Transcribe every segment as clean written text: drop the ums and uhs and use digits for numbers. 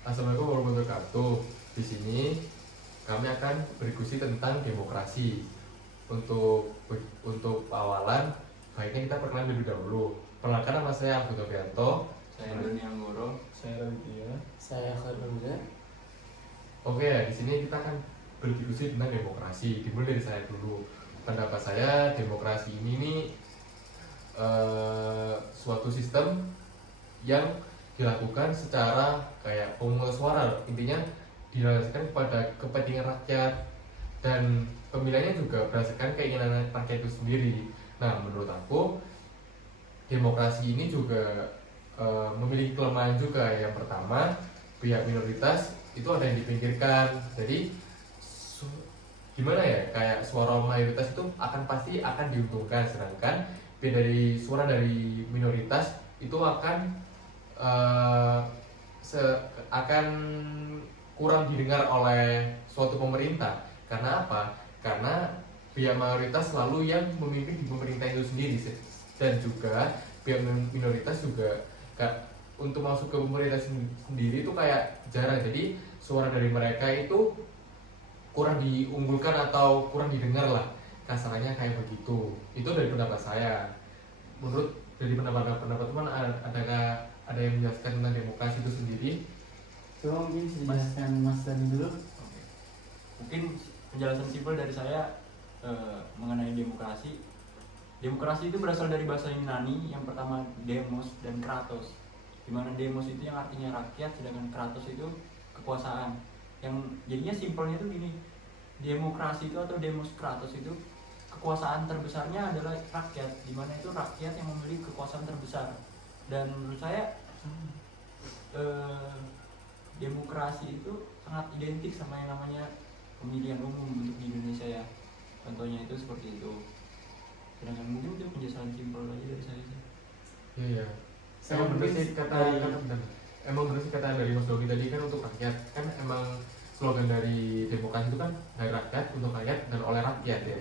Assalamualaikum warahmatullahi wabarakatuh. Di sini kami akan berdiskusi tentang demokrasi. Untuk awalan, baiknya kita perkenalan dulu dahulu. Perkenalkan, nama saya Alvito Fianto. Saya Doni Anggoro. Saya Raditya. Saya Khairulza. Oke, di sini kita akan berdiskusi tentang demokrasi. Dimulai dari saya dulu. Pendapat saya, demokrasi ini nih suatu sistem yang dilakukan secara kayak pemungutan suara, intinya dilaksanakan kepada kepentingan rakyat dan pemilihannya juga berdasarkan keinginan rakyat itu sendiri. Nah, menurut aku demokrasi ini juga memiliki kelemahan juga. Yang pertama, pihak minoritas itu ada yang dipinggirkan. Jadi gimana ya, kayak suara mayoritas itu pasti akan diuntungkan, sedangkan suara dari minoritas itu eh, akan kurang didengar oleh suatu pemerintah. Karena apa? Karena pihak mayoritas selalu yang memimpin di pemerintah itu sendiri, dan juga pihak minoritas juga untuk masuk ke pemerintah sendiri itu kayak jarang. Jadi suara dari mereka itu kurang diunggulkan atau kurang didengar lah, kasarannya kayak begitu. Itu dari pendapat saya. Menurut dari pendapat teman, ada yang menjelaskan tentang demokrasi itu sendiri? Coba mungkin bisa dijelaskan Mas Dani dulu. Oke. Mungkin penjelasan simpel dari saya mengenai demokrasi. Demokrasi itu berasal dari bahasa Yunani yang pertama demos dan kratos. Di mana demos itu yang artinya rakyat, sedangkan kratos itu kekuasaan. Yang jadinya simpelnya itu gini. Demokrasi itu atau demos kratos itu kekuasaan terbesarnya adalah rakyat, di mana itu rakyat yang memiliki kekuasaan terbesar. Dan menurut saya demokrasi itu sangat identik sama yang namanya pemilihan umum untuk di Indonesia ya. Contohnya itu seperti itu. Sedangkan mungkin itu penjelasan simpel aja dari saya sih. Iya. Saya Emang bener mungkin sih kata dari Mas Dogi tadi kan, untuk rakyat kan emang slogan dari demokrasi itu kan dari rakyat, untuk rakyat, dan oleh rakyat ya.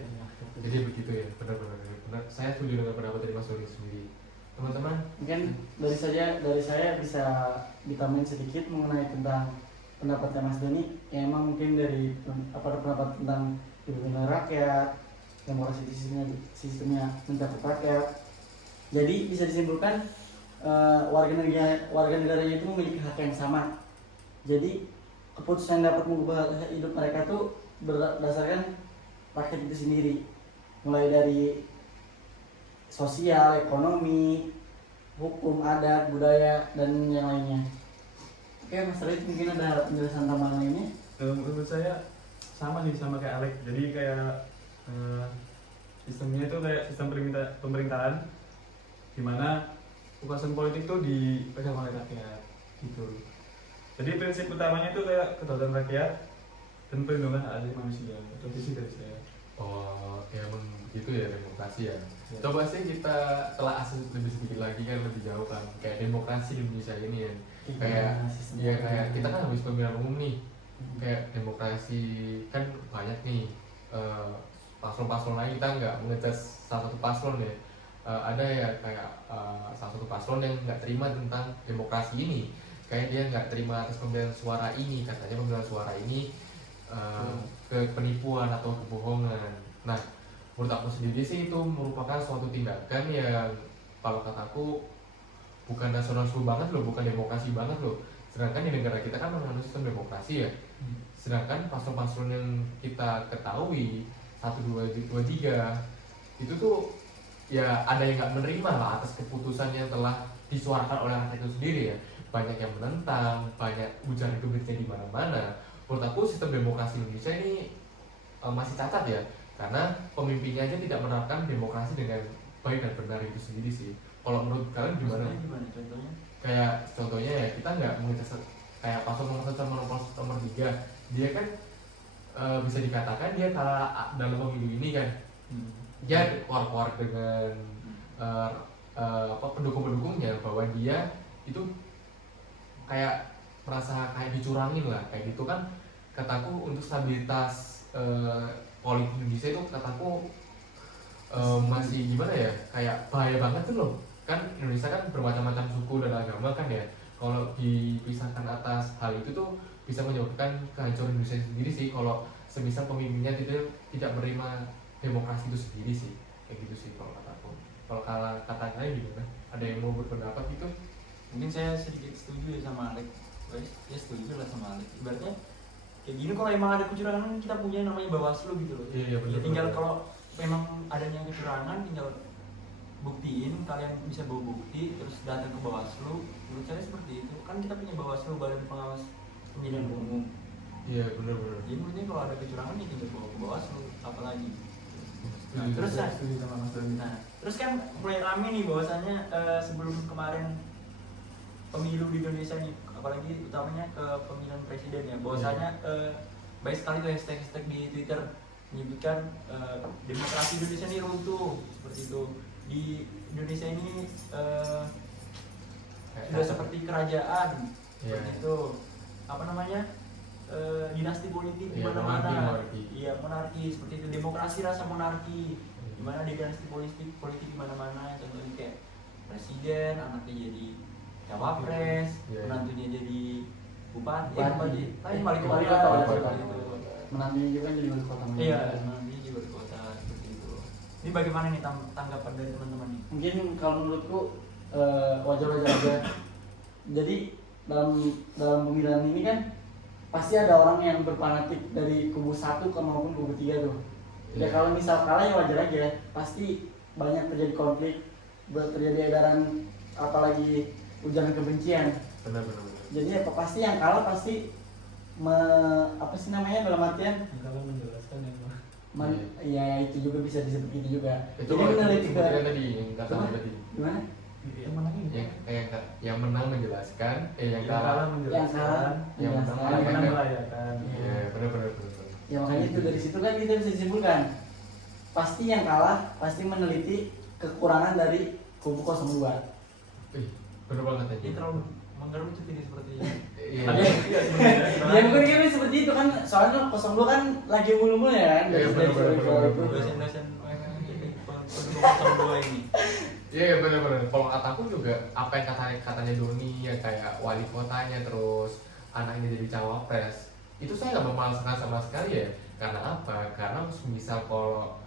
Jadi begitu ya, benar. Saya setuju dengan pendapat dari Mas Dogi sendiri. Teman-teman, Mungkin dari saya bisa ditambahin sedikit mengenai tentang pendapatnya Mas Dani. Yang emang mungkin dari pendapat tentang pemilihan rakyat, demokrasi sistemnya mencakup rakyat. Jadi bisa disimpulkan warga negaranya itu memiliki hak yang sama. Jadi keputusan yang dapat mengubah hidup mereka tuh berdasarkan rakyat itu sendiri, mulai dari sosial, ekonomi, hukum, adat, budaya, dan yang lainnya. Oke, Mas Rid, mungkin ada penjelasan tambahan lainnya? Menurut saya sama sih, sama kayak Alex. Jadi kayak sistemnya itu kayak sistem pemerintahan di mana kekuasaan politik itu dipegang oleh rakyat gitu. Jadi prinsip utamanya itu kayak kedaulatan rakyat dan perlindungan hak asasi manusia. Itu sih dari saya. oh ya emang begitu ya demokrasi ya. Coba sih kita telah lebih sedikit lagi kan, lebih jauh kan, kayak demokrasi di Indonesia ini ya. Kayak kita kan habis pemilihan umum nih. Kayak demokrasi kan banyak nih paslon-paslon lain, kita nggak mengejudge salah satu paslon ya. Ada ya kayak salah satu paslon yang nggak terima tentang demokrasi ini, kayak dia nggak terima atas pemilihan suara ini, katanya pemilihan suara ini penipuan atau kebohongan. Nah, menurut aku sendiri sih itu merupakan suatu tindakan yang kalau kataku bukan nasionalisme banget loh, bukan demokrasi banget loh. Sedangkan di negara kita kan menganut sistem demokrasi ya. Sedangkan paslon-paslon yang kita ketahui 1, 2, 3 itu tuh ya ada yang nggak menerima lah atas keputusan yang telah disuarakan oleh rakyat itu sendiri ya. Banyak yang menentang, banyak ujaran kebencian di mana-mana. Menurut aku sistem demokrasi Indonesia ini masih cacat ya, karena pemimpinnya aja tidak menerapkan demokrasi dengan baik dan benar itu sendiri sih. Kalau menurut kalian gimana? Maksudnya gimana contohnya? Kayak contohnya ya, kita nggak mengejar kayak paslon nomor 1 sama nomor 3, dia kan bisa dikatakan dia kalah dalam pemilu ini kan. Dia keluar dengan pendukung-pendukungnya bahwa dia itu kayak merasa kayak dicurangin lah, kayak gitu kan. Kataku untuk stabilitas politik Indonesia itu kataku masih gimana ya, kayak bahaya banget tuh loh. Kan Indonesia kan bermacam-macam suku dan agama kan ya, kalau dipisahkan atas hal itu tuh bisa menyebabkan kehancuran Indonesia sendiri sih kalau semisal pemimpinnya tidak menerima demokrasi itu sendiri sih, kayak gitu sih kalau kataku. Kalau kata kalian gimana? Ada yang mau berpendapat gitu? Mungkin saya sedikit setuju ya sama Alex. Ya setuju lah sama Alex. Ibaratnya kayak gini, kalau emang ada kecurangan kita punya namanya Bawaslu gitu loh. Iya, benar. Ya tinggal kalau memang adanya kecurangan tinggal buktiin, kalian bisa bawa bukti terus datang ke Bawaslu. Menurut saya seperti itu. Kan kita punya Bawaslu, Badan Pengawas Pemilihan Umum. Iya, benar. Jadi menurutnya kalau ada kecurangan ya tinggal bawa ke Bawaslu, apalagi. Nah, Setuju, terus setuju. Setuju sama Mas Doni. Nah, terus kan mulai rame nih bahwasannya sebelum kemarin pemilu di Indonesia nih, apalagi utamanya ke pemilihan presiden ya, bahwasanya baik sekali tuh hashtag di Twitter menyebutkan demokrasi Indonesia ini runtuh seperti itu. Di Indonesia ini sudah seperti kerajaan seperti itu, apa namanya, dinasti politik di Iya, mana-mana. monarki. Iya, monarki seperti itu, demokrasi rasa monarki, di mana ada dinasti politik di mana-mana. Contohnya kayak presiden, anaknya jadi cawapres, Iya. menantunya jadi bupati, Bupati. wali kota, Wali kota. seperti itu. Menantunya juga jadi wali kota. Iya, menantunya juga wali kota seperti itu. Ini bagaimana nih tanggapan dari teman-teman nih? Mungkin kalau menurutku wajar-wajar aja. Jadi dalam pemilihan ini kan pasti ada orang yang berfanatik dari kubu 1 maupun kubu 3 tuh. Ya Iya. kalau misal kalah ya wajar aja. Pasti banyak terjadi konflik, terjadi edaran, apalagi ujaran kebencian. Benar. Jadi apa pasti yang kalah pasti apa sih namanya dalam artian Kalau menjelaskan ya Mas. ya itu juga bisa disebut gitu juga. Itu Jadi kalau meneliti ke sebutin tadi yang katanya Apa? tadi gimana? Yang mana ini? yang menang menjelaskan, yang Yang kalah. kalah menjelaskan, Yang yang menang menang merayakan. merayakan. Iya, benar. Ya makanya itu dari situ kan kita bisa disimpulkan pasti yang kalah pasti meneliti kekurangan dari kubu 02. Benar banget aja. Ini terlalu mengerucut ini sepertinya. Iya. Iya sebenarnya. Ya mungkin kita seperti itu kan, soalnya 02 kan lagi mulu-mulu ya kan. Iya, Dari benar. itu. Dosen-dosen pendukung 02 ini. Iya, benar. Kalau kataku juga apa yang katanya Doni ya, kayak wali kotanya terus anaknya jadi cawapres, itu saya nggak memalaskan sama sekali ya. Karena apa? Karena misal kalau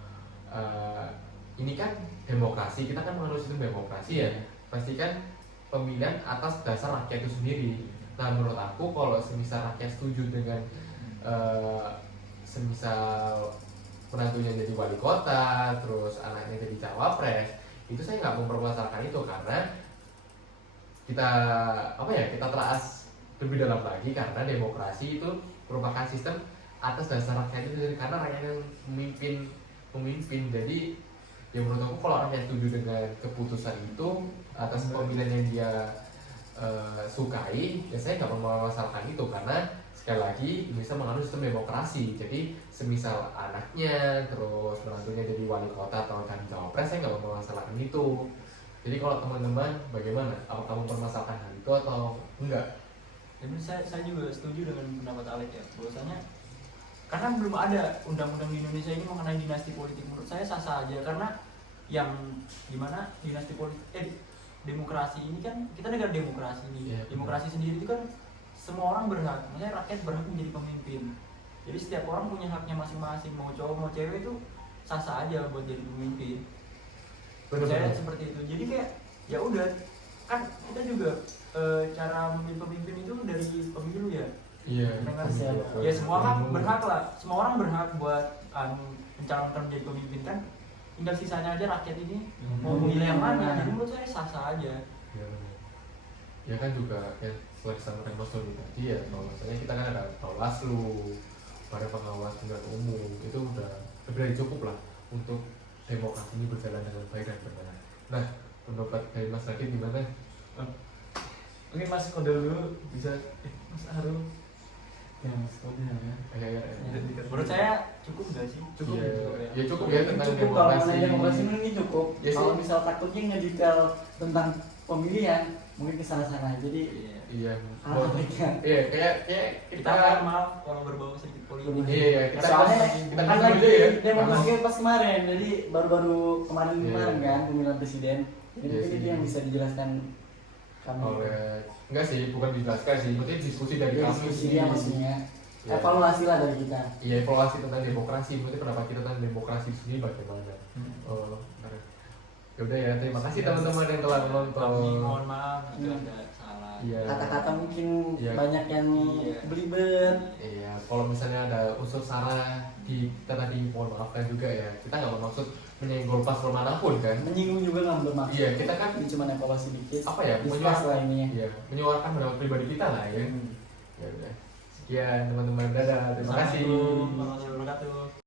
ini kan demokrasi, kita kan menganut sistem demokrasi ya, pasti kan pemilihan atas dasar rakyat itu sendiri. Nah menurut aku kalau semisal rakyat setuju dengan semisal penantunya jadi wali kota, terus anaknya jadi cawapres, itu saya nggak mempermasalahkan itu karena kita kita telah lebih dalam lagi karena demokrasi itu merupakan sistem atas dasar rakyat itu sendiri, karena rakyat yang memimpin. Jadi ya menurut aku kalau rakyat setuju dengan keputusan itu atas pemilihan yang dia sukai, ya saya nggak mempermasalahkan itu karena sekali lagi Indonesia menganut sistem demokrasi. Jadi semisal anaknya terus menantunya jadi wali kota atau jadi cawapres, saya nggak mempermasalahkan itu. Jadi kalau teman-teman bagaimana? Apa kamu mempermasalahkan hal itu atau enggak? Jadi saya juga setuju dengan pendapat Alex ya, bahwasanya karena belum ada undang-undang di Indonesia ini mengenai dinasti politik. Menurut saya sah-sah aja, karena yang dimana dinasti politik demokrasi ini kan, kita negara demokrasi nih. Iya, Demokrasi sendiri itu kan semua orang berhak, maksudnya rakyat berhak menjadi pemimpin. Jadi setiap orang punya haknya masing-masing, mau cowok mau cewek itu sah-sah aja buat jadi pemimpin. Menurut saya seperti itu. Jadi kayak ya udah, kan kita juga cara memilih pemimpin itu dari pemilu ya. Iya. Dengan ya semua orang berhak lah, semua orang berhak buat mencalonkan menjadi pemimpin kan. Tinggal sisanya aja rakyat ini mau memilih yang mana. Jadi menurut saya sah-sah aja. Ya, ya kan juga yang selain sama Mas Doni tadi ya, kalau misalnya kita kan ada Bawaslu, Badan Pengawas Pemilihan Umum, itu udah lebih dari cukup lah untuk demokrasi ini berjalan dengan baik dan benar. Nah, pendapat dari Mas Radit gimana? Mungkin Mas Kode dulu bisa. Mas Arul. Ya, sebenarnya ya. Menurut saya cukup nggak sih? Cukup. ya. Ya cukup ya tentang Cukup kalau demokrasi. mengenai demokrasi ini cukup. Ya sih. Kalau misal takutnya ngedetail tentang pemilihan mungkin ke sana-sana. Jadi Iya. Iya. Iya. Iya, kayak Kita kan maaf kalau berbau sedikit politik. Iya, kita soalnya kita kan dulu lagi ya. demokrasi pas kemarin, jadi baru-baru kemarin Iya. kan pemilihan presiden. Jadi Iya mungkin sih. itu yang bisa dijelaskan kami. oleh Enggak sih, bukan dijelaskan sih, maksudnya diskusi dari Ya, kami diskusi sendiri. dia maksudnya. Ya. Evaluasi lah dari kita. Iya, evaluasi tentang demokrasi, maksudnya pendapat kita tentang demokrasi sendiri bagaimana. Oh, benar. Ya udah ya, terima kasih teman-teman yang telah menonton. Kami mohon maaf jika ada salah. Iya. Kata-kata mungkin Iya. banyak yang Iya. belibet. Iya, kalau misalnya ada unsur salah di kita tadi mohon maafkan juga ya. Kita nggak bermaksud menyinggol paslon manapun kan. Menyinggung juga nggak bermaksud. Iya, kita kan Ini cuma evaluasi dikit. apa ya? Discuss lah ini ya. Iya, menyuarakan pendapat pribadi kita lah ya. Hmm. Ya udah. Sekian teman-teman, dadah. Terima kasih. Assalamualaikum warahmatullahi wabarakatuh.